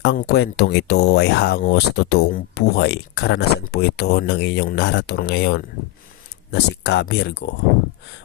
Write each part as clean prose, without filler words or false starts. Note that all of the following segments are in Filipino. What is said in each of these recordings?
Ang kwentong ito ay hango sa totoong buhay. Karanasan po ito ng inyong narator ngayon na si Ka Virgo.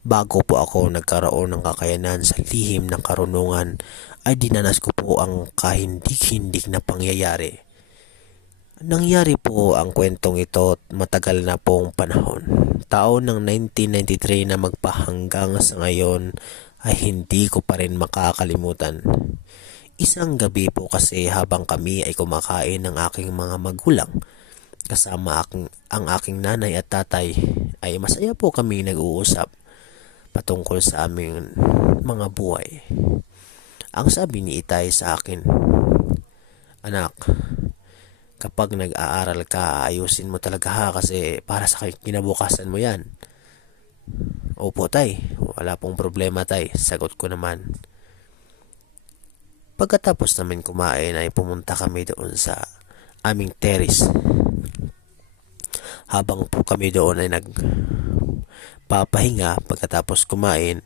Bago po ako nagkaroon ng kakayanan sa lihim ng karunungan ay dinanas ko po ang kahindik-hindik na pangyayari. Nangyari po ang kwentong ito matagal na pong panahon. Taon ng 1993 na magpahanggang sa ngayon ay hindi ko pa rin makakalimutan. Isang gabi po kasi habang kami ay kumakain ng aking mga magulang kasama ang aking nanay at tatay ay masaya po kami nag-uusap patungkol sa aming mga buhay. Ang sabi ni Itay sa akin, "Anak, kapag nag-aaral ka, ayusin mo talaga ha kasi para sa kinabukasan mo yan." "Opo tay, wala pong problema tay," sagot ko naman. Pagkatapos namin kumain ay pumunta kami doon sa aming terrace. Habang po kami doon ay nagpapahinga pagkatapos kumain,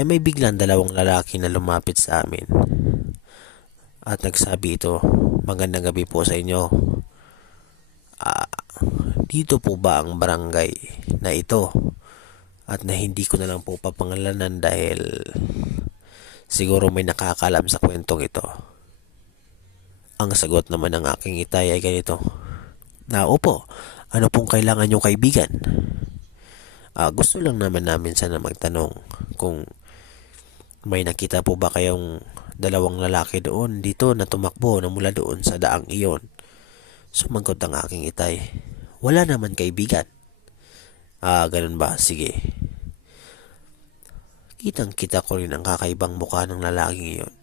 ay may biglang dalawang lalaki na lumapit sa amin. At nagsabi ito, "Magandang gabi po sa inyo. Ah, dito po ba ang barangay na ito?" At na hindi ko na lang po papangalanan dahil siguro may nakakalam sa kwentong ito. Ang sagot naman ng aking itay ay ganito, "Opo, ano pong kailangan yung kaibigan?" Gusto lang naman namin sana magtanong kung may nakita po ba kayong dalawang lalaki doon dito na tumakbo na mula doon sa daang iyon. Sumagot ang aking itay, "Wala naman kaibigan." Ganun ba? Sige." Kitang kita ko rin ang kakaibang mukha ng lalaking iyon.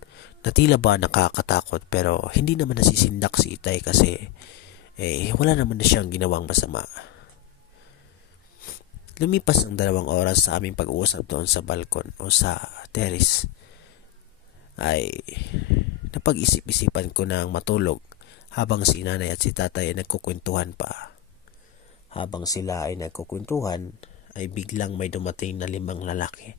Na tila ba nakakatakot pero hindi naman nasisindak si Itay kasi wala naman na siyang ginawang masama. Lumipas ang 2 oras sa aming pag-uusap doon sa balkon o sa terrace ay napag-isip-isipan ko na matulog habang si nanay at si tatay ay nagkukwentuhan pa. Habang sila ay nagkukwentuhan ay biglang may dumating na 5 lalaki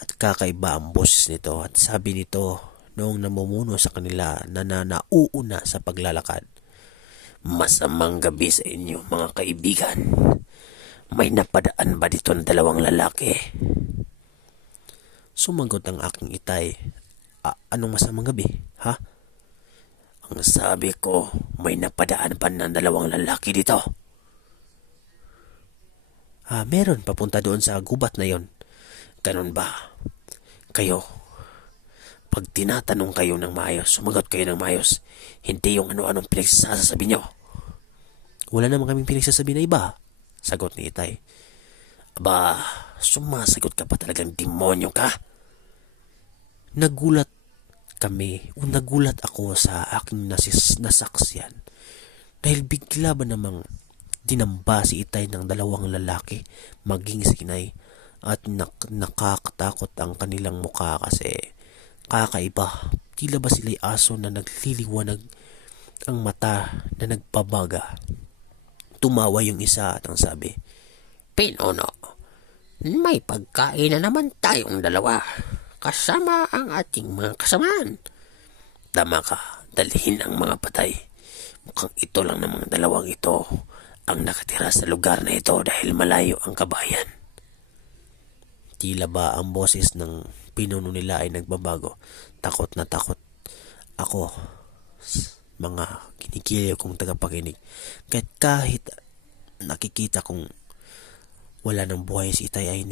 at kakaiba ang boses nito at sabi nito noong namumuno sa kanila na nauuna sa paglalakad, "Masamang gabi sa inyo mga kaibigan. May napadaan ba dito ng 2 lalaki?" Sumagot ang aking itay, "Anong masamang gabi? Ha?" "Ang sabi ko, may napadaan pa ng 2 lalaki dito." Meron papunta doon sa gubat na yon." "Ganun ba? Kayo, pag tinatanong kayo ng maayos, sumagot kayo ng maayos. Hindi yung ano-anong pinagsasabi nyo." "Wala naman kaming pinagsasabi na iba," sagot ni Itay. "Aba, sumasagot ka pa, talagang demonyo ka." Nagulat nagulat ako sa aking nasaksyan dahil bigla ba namang dinamba si Itay ng 2 lalaki maging si Inay at nakakatakot ang kanilang mukha kasi kakaiba. Tila ba sila'y aso na nagliliwanag ang mata na nagbabaga. Tumawa yung isa at ang sabi, "Pinuno, may pagkain na naman tayong 2 kasama ang ating mga kasamaan. Tama ka, dalhin ang mga patay. Mukhang ito lang namang 2 ito ang nakatira sa lugar na ito dahil malayo ang kabayan." Tila ba ang boses ng pinuno nila ay nagbabago. Takot na takot ako, mga kinikiliw kong tagapakinig. Kahit nakikita kong wala ng buhay si Itay ay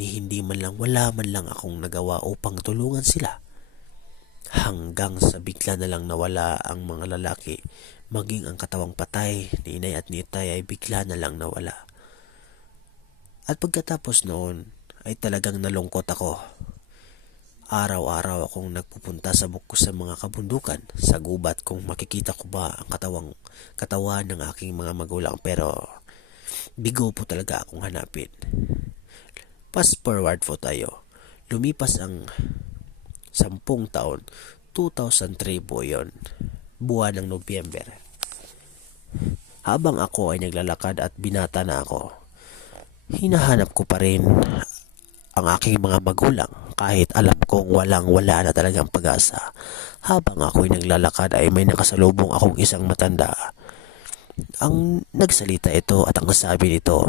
wala man lang akong nagawa upang tulungan sila. Hanggang sa bigla na lang nawala ang mga lalaki, maging ang katawang patay ni Inay at ni Itay ay bigla na lang nawala. At pagkatapos noon ay talagang nalungkot ako. Araw-araw akong nagpupunta sa mga kabundukan sa gubat kung makikita ko ba ang katawan ng aking mga magulang, pero bigo po talaga akong hanapin. Fast forward po tayo. Lumipas ang 10 taon, 2003 po yon, buwan ng Nobyember. Habang ako ay naglalakad at binata na ako, hinahanap ko pa rin ang aking mga magulang kahit alam kong walang-wala na talagang pag-asa. Habang ako'y naglalakad ay may nakasalubong akong isang matanda. Ang nagsalita ito at ang sabi nito,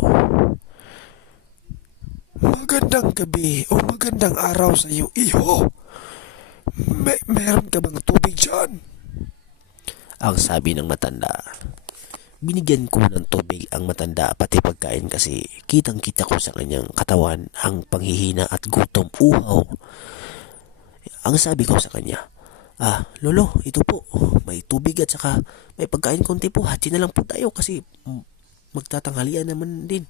Magandang gabi o magandang araw sa iyo, iho. Meron ka bang tubig dyan? ang sabi ng matanda. Binigyan ko ng tubig ang matanda pati pagkain kasi kitang-kita ko sa kanyang katawan ang panghihina at gutom uhaw. Ang sabi ko sa kanya, lolo, ito po, may tubig at saka may pagkain konti po, hati na lang po tayo kasi magtatanghalian naman din.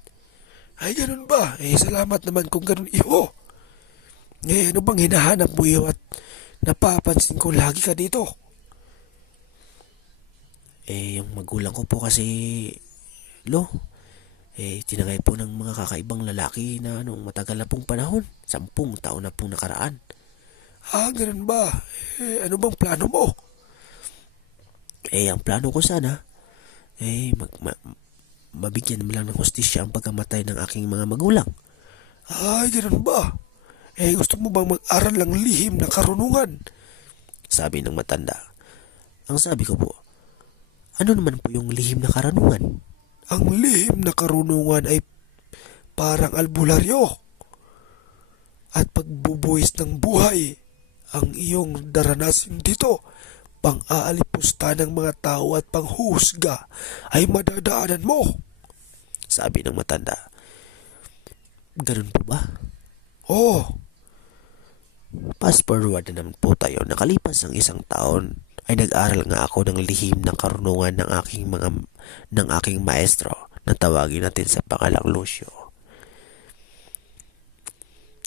Ay, ganun ba? Salamat naman kung ganun, iho. Ano bang hinahanap mo, iho, at napapansin ko lagi ka dito? Yung magulang ko po kasi, tinangay po ng mga kakaibang lalaki na matagal na pong panahon, 10 taon na pong nakaraan. Ganun ba? Ano bang plano mo? Ang plano ko sana, mabigyan mo lang ng hustisya ang pagkamatay ng aking mga magulang. Ay, ganun ba? Gusto mo bang mag-aral ng lihim na karunungan? Sabi ng matanda. Ang sabi ko po, ano naman po yung lihim na karunungan? Ang lihim na karunungan ay parang albularyo at pagbubuhis ng buhay. Ang iyong daranasin dito, pang-aalipusta ng mga tao at panghusga ay madadaanan mo. Sabi ng matanda. Ganun po ba? Oh, Fast forward na naman po tayo. Nakalipas ang 1 taon ay nag-aral nga ako ng lihim ng karunungan ng aking maestro na tawagin natin sa pangalang Lucio.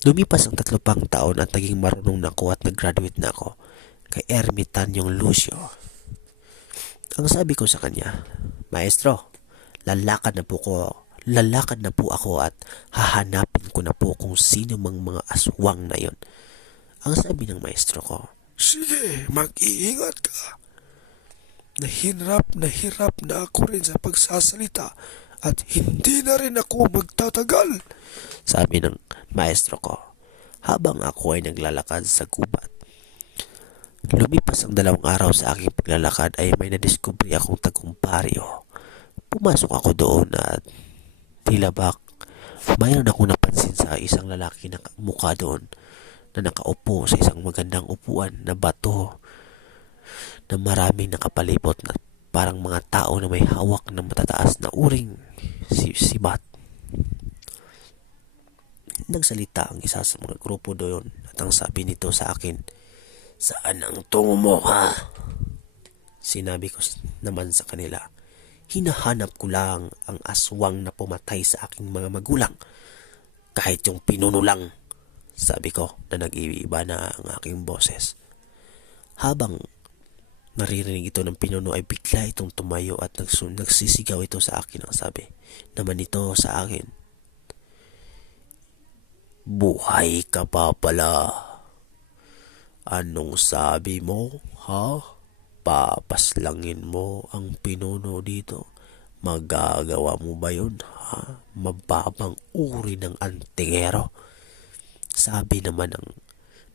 Lumipas ang 3 pang taon at naging marunong na ako at nag-graduate na ako kay Ermitanyong Lucio. Ang sabi ko sa kanya, Maestro, lalakad na po ako at hahanapin ko na po kung sino mang mga aswang na yon. Ang sabi ng maestro ko, sige, mag-iingat ka. Nahirap na ako rin sa pagsasalita at hindi na rin ako magtatagal. sabi ng maestro ko, habang ako ay naglalakad sa gubat. Lumipas ang 2 araw sa aking paglalakad ay may nadiskubre akong tagumpariyo. Pumasok ako doon at tila ba mayroon akong napansin sa isang lalaki na mukha doon na nakaupo sa isang magandang upuan na bato na maraming nakapalibot na parang mga tao na may hawak na matataas na uring sibat. Nagsalita ang isa sa mga grupo doon at ang sabi nito sa akin, saan ang tungo mo, ha? Sinabi ko naman sa kanila, hinahanap ko lang ang aswang na pumatay sa aking mga magulang. Kahit yung pinuno lang, sabi ko na nag-iiba na ang aking boses. Habang naririnig ito ng pinuno ay bigla itong tumayo at nagsisigaw ito sa akin. Ang sabi naman ito sa akin, buhay ka pa pala. Anong sabi mo, ha? Papaslangin mo ang pinuno dito. Magagawa mo ba yun, ha? Mababang uri ng antingero. Sabi naman ng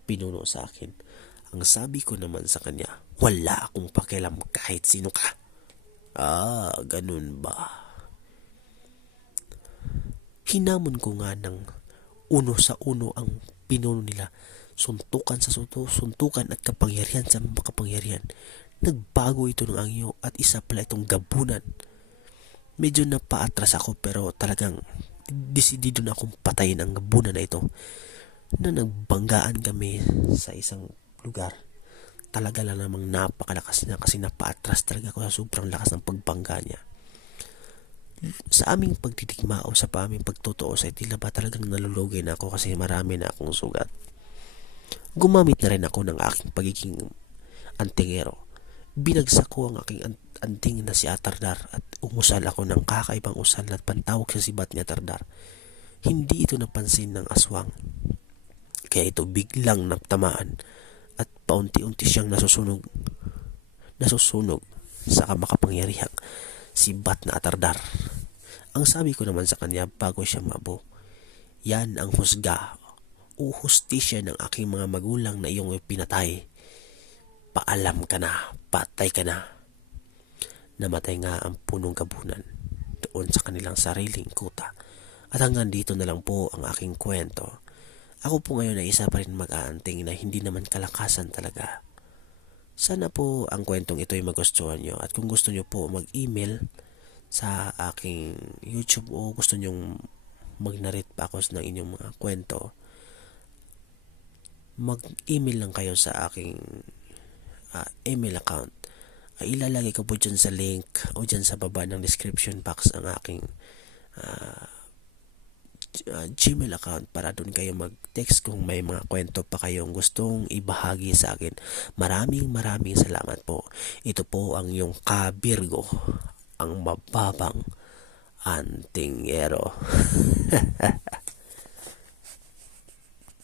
pinuno sa akin. Ang sabi ko naman sa kanya, wala akong pakialam kahit sino ka. Ganun ba? Hinamon ko nga ng 1-1 ang pinuno nila. Suntukan sa suntukan at kapangyarihan sa makapangyarihan. Nagbago ito ng angyo at isa pala itong gabunan. Medyo napaatras ako pero talagang desidido na akong patayin ang gabunan na ito. Na nagbanggaan kami sa isang lugar. Talaga lang namang napakalakas niya kasi napaatras talaga ako sa sobrang lakas ng pagbangga niya. Sa aming pagtitikma o sa aming pagtotoo ay tila ba talagang nalulugay na ako kasi marami na akong sugat. Gumamit na rin ako ng aking pagiging antingero. Binagsak ko ang aking anting na si Atardar at umusal ako ng kakaibang usal na pantawag sa sibat ni Atardar. Hindi ito napansin ng aswang. Kaya ito biglang naptamaan at paunti-unti siyang nasusunog sa makapangyarihang sibat na Atardar. Ang sabi ko naman sa kanya bago siya mabo, yan ang husga uhustisya ng aking mga magulang na iyong pinatay. Paalam ka na, patay ka na. Namatay nga ang punong gabunan doon sa kanilang sariling kuta. At hanggang dito na lang po ang aking kwento. Ako po ngayon ay isa pa rin mag-aanting na hindi naman kalakasan talaga. Sana po ang kwentong ito ay magustuhan nyo. At kung gusto nyo po mag-email sa aking YouTube o gusto nyong mag-narrate pa ako ng inyong mga kwento, mag-email lang kayo sa aking email account. Ilalagay ko po dyan sa link o dyan sa baba ng description box ang aking Gmail account para doon kayo mag-text kung may mga kwento pa kayong gustong ibahagi sa akin. Maraming salamat po. Ito po ang yung Ka-Virgo, ang mababang antingero.